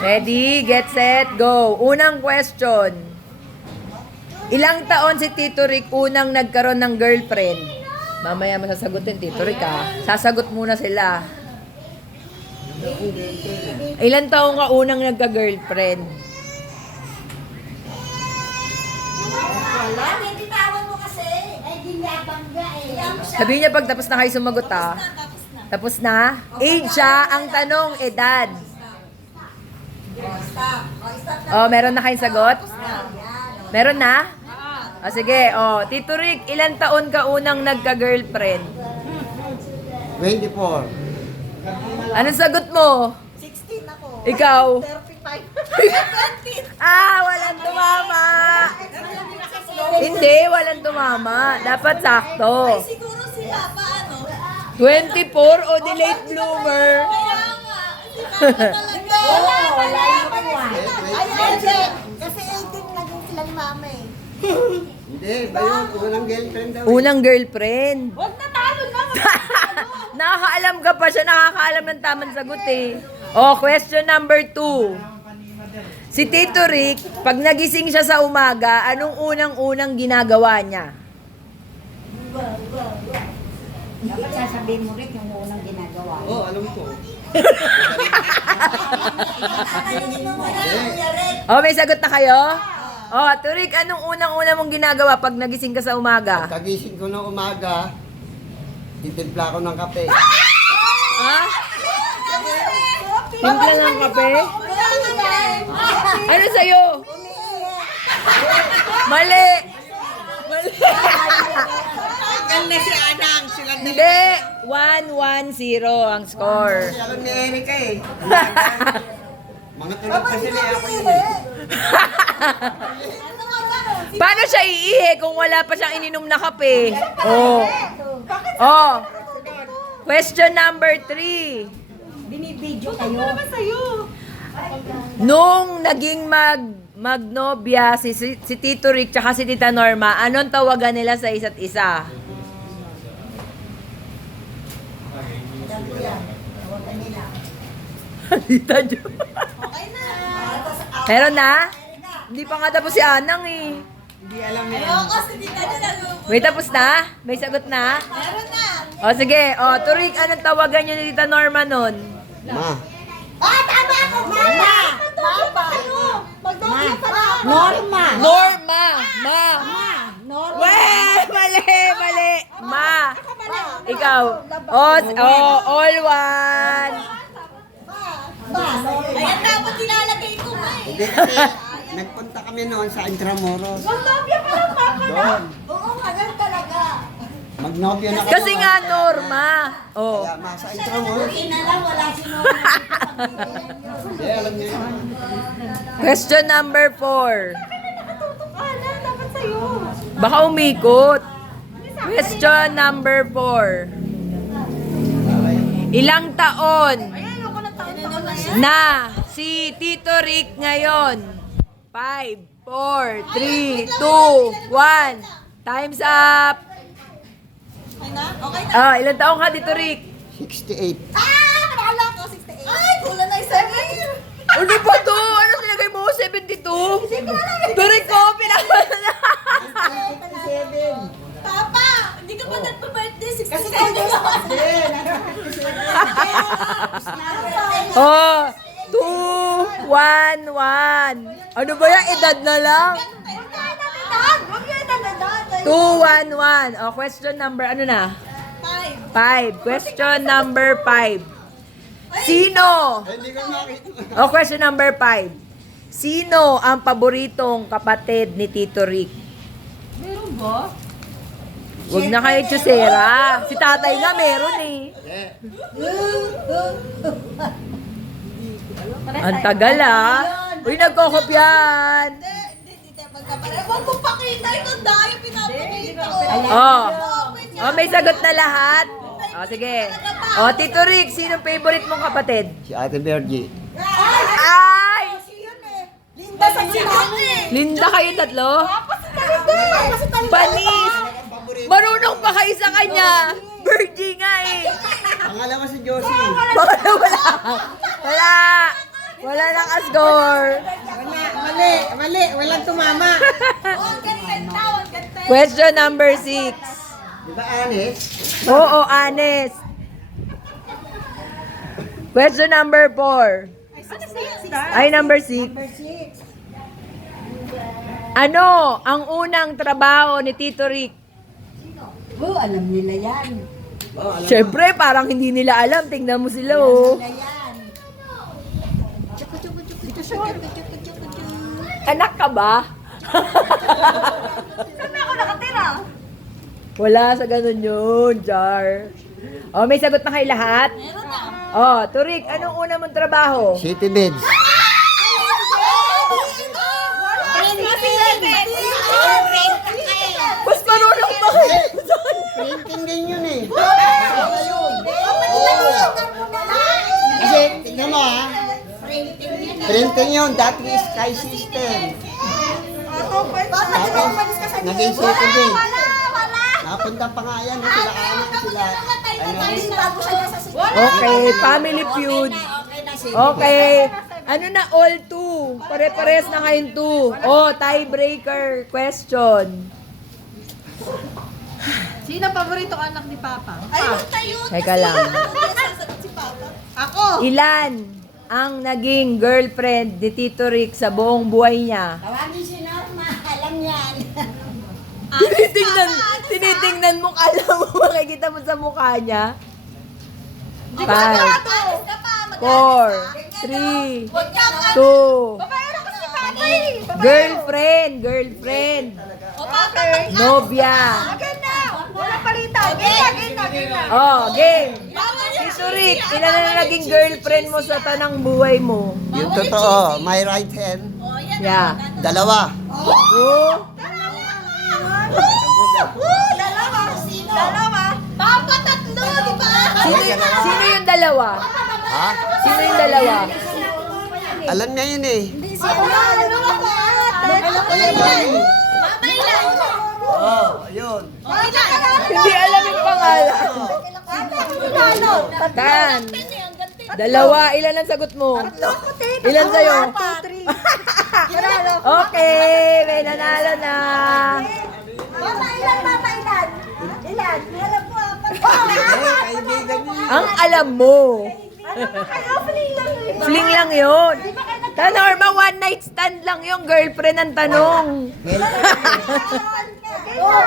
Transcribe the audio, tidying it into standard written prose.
Ready, get set, go. Unang question. Ilang taon si Tito Rick unang nagkaroon ng girlfriend? Mamaya masasagutin, Tito Rick ha. Sasagot muna sila. Ilang taon ka unang nagka-girlfriend? Wala, hindi tawag mo kasi. Ay, ginabangga eh. Sabi niya pag tapos na kayo sumagot ha. Tapos na? Age siya, ang tanong, edad. Oh, meron na kayong sagot? Meron na? O sige, Tito Rick, ilang taon ka unang nagka-girlfriend? 24. Anong sagot mo? 16 ako. Ikaw? 35. Walang tumama. Hindi, walang tumama. Dapat sakto. Siguro sila paano? 24 o di late bloomer? Kaya nga. Talaga. Wala yung Ay, kasi 18 naging sila ni mama eh. Hindi, ba yun? Unang girlfriend daw. Unang girlfriend. Huwag na talo na. Nakakaalam ka pa siya, nakakaalam ng tamang sagot eh. Question number 2. Si Tito Rick, pag nagising siya sa umaga, anong unang-unang ginagawa niya? Dapat sasabihin mo rin yung unang ginagawa. Oo, alam ko. May sagot na kayo? Tito Rick, anong unang-una mong ginagawa pag nagising ka sa umaga? Kagising ko ng umaga, titimpla ko ng kape. Ha? Timpla ng kape? Ano sa'yo? Mali! Mali! Na si Anang, sila na. Hindi! 1-1-0 ang score. Siya lang ni Erika eh. Mga tulog pa sila ako yun eh. Paano siya iihi kung wala pa siyang ininom na kape? Question number 3. Binibidyo kayo. Nung naging magnobya si Tito Rick tsaka si Tita Norma, anong tawagan nila sa isa't isa? Tita Jo. Okay na. Meron na? Hindi pa nga tapos si Anang eh. Hindi alam yan. Ayoko kasi di ka na May tapos na? May sagot na? Meron na. Sige. Turik, anong tawagan niyo ni Tita Norma nun? Ma, Tama ako, mama. Mama. Magdobya pa na. Norma. Norma! Ma! Norma. Weh! Mali! Ma! Ikaw. All one. Ayan dapat nilalagay ko nga eh. hindi kasi nagpunta kami noon sa Intramuros. Magdobya pa lang, mama. Doon. Oo, ganun talaga. Magnobyo na kami. Kasi nga Norma. Kaya ma, sa Intramuros. Hindi na lang, wala si Norma. Hindi, alam niyo yun. Question number 4. Dapat sa'yo. Baka umikot. Question number 4. Ilang taon Ayoko na taon na si Tito Rick ngayon? 5, 4, 3, 2, 1. Time's up. Okay na? Okay na. Ilang taon ka, Tito Rick? 68. Nakala ko 68. Ay, kulang na yung 7. Ano ba to? Ano sinagay mo? 72? Tito Rick ko, pinakala na. 67. Papa, hindi ka pa nagpa-birthday. 67 Kasi na tayo lang. Oh, 2, 1, 1. Ano ba yan? Edad na lang. Huwag yung dadadad. 2, 1, 1. Question number, ano na? 5. 5. Question number 5. Sino? Hindi ko makita. Question number 5. Sino ang paboritong kapatid ni Tito Rick? Meron ba? Huwag na kayo chusera. Si tatay nga meron eh. Ang tagal Uy, nagkokopyan. Hindi tayo magkapareho. Huwag mong pakita ito dahil pinapakita ko. May sagot na lahat. Sige. Tito Rick, sinong favorite mong kapatid? Si Ate Bergie. Ay! Linda sa sinami. Linda kayo tatlo? Linda. Panis! Marunong pa kayo sa kanya. Virgie nga eh. Pangalawa si Josie. Baka wala. Wala. Wala naka-score. Mali. Walang tumama. Question number 6. Di ba, Anis? Oo, honest. Question number 4. Ay, number 6. Ano ang unang trabaho ni Tito Rick? Oh, alam nila yan. Siyempre, parang hindi nila alam. Tingnan mo sila, oh. Nila yan. Chuku, chuku, chuku, chuku, chuku, chuku, chuku, chuku. Anak ka ba? Saan ako nakatira? Wala sa ganun yun, Jar. Oh, may sagot na kayo lahat? Meron na. Oh, Turik, anong una mong trabaho? City Beds. Mas marunong ba? Printing din yun eh. Kasi, tignan mo ha. Printing yun, dati Sky System. Tapos, naging City Beds. Napunta pa nga yan, sila anak, sila, Okay, family feud. Okay. Ano na, all two. Pare-pares na kayong two. Oh, tiebreaker question. Sino paborito anak ni Papa? Teka lang. Ako. Ilan ang naging girlfriend ni Tito Rick sa buong buhay niya? Tawagin si Norma. Alam yan. Tinitingnan mo, kala mo, makikita mo sa mukha niya. 5, 4, 3, 2, girlfriend, nobya. Oh, game. Tito Rick, ilan na naging girlfriend mo sa tanang buhay mo? yung totoo, my right hand, Yeah. dalawa. Oh, Papa, tatlo, di ba? sino yung dalawa? Ha? Sino yung dalawa? Alam niya yun eh. Si ano ako? Oo, ayun. Hindi alam yung pangalan. Tan. Dalawa. Ilan ang sagot mo? Ilan sa'yo? Okay, may nanalo na. Mama, ilan? Ilan? Alam mo, apat. Kaibigan niya. Ang alam mo. Fling lang yun. Norma, one night stand lang yung girlfriend ang tanong. Oh,